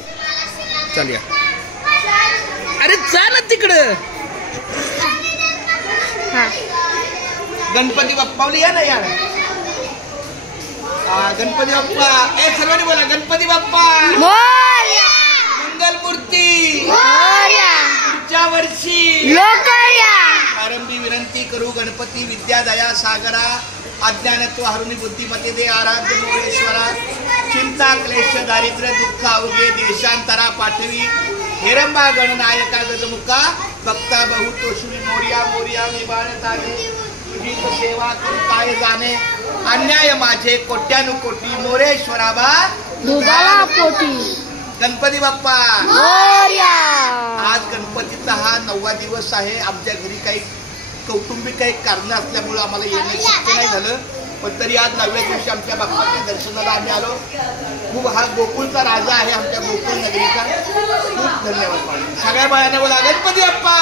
चल या. अरे जा ना तिकडं. गणपती बाप्पा या ना यार. गणपती बाप्पा ए सर्वांनी बोला गणपती बाप्पा मोरया. मंगल मूर्ती मोरया. पुढच्या वर्षी लोकया. प्रारंभी विनंती करू गणपती विद्या दया सागरा अज्ञानत्व हरुणी बुद्धिमते दे आराध्य मोरेश्वरा चिंता क्लेश दारिद्र्य दुःख अवघे देशांतरा पाठवी हेरंबा गणनायका गजमुखा भक्ता बहु तोषुनी मोर्या मोर्या निबाळत आले तुझी सेवा करू काय जाणे अन्याय माझे कोट्यानुकोटी मोरेश्वराबा दुधाला पोटी. गणपती बाप्पा मोरया. आज गणपतीचा हा 9वा दिवस आहे. आमच्या घरी काही कौटुंबिक काही कारण असल्यामुळे आम्हाला येणं शक्य नाही झालं, पण तरी आज 9व्या दिवशी आमच्या बाप्पाच्या दर्शनाला आम्ही आलो. खूप हा गोकुळचा राजा आहे आमच्या गोकुळ नगरीचा. खूप धन्यवाद. सगळ्या बायांना बोला गणपती बाप्पा.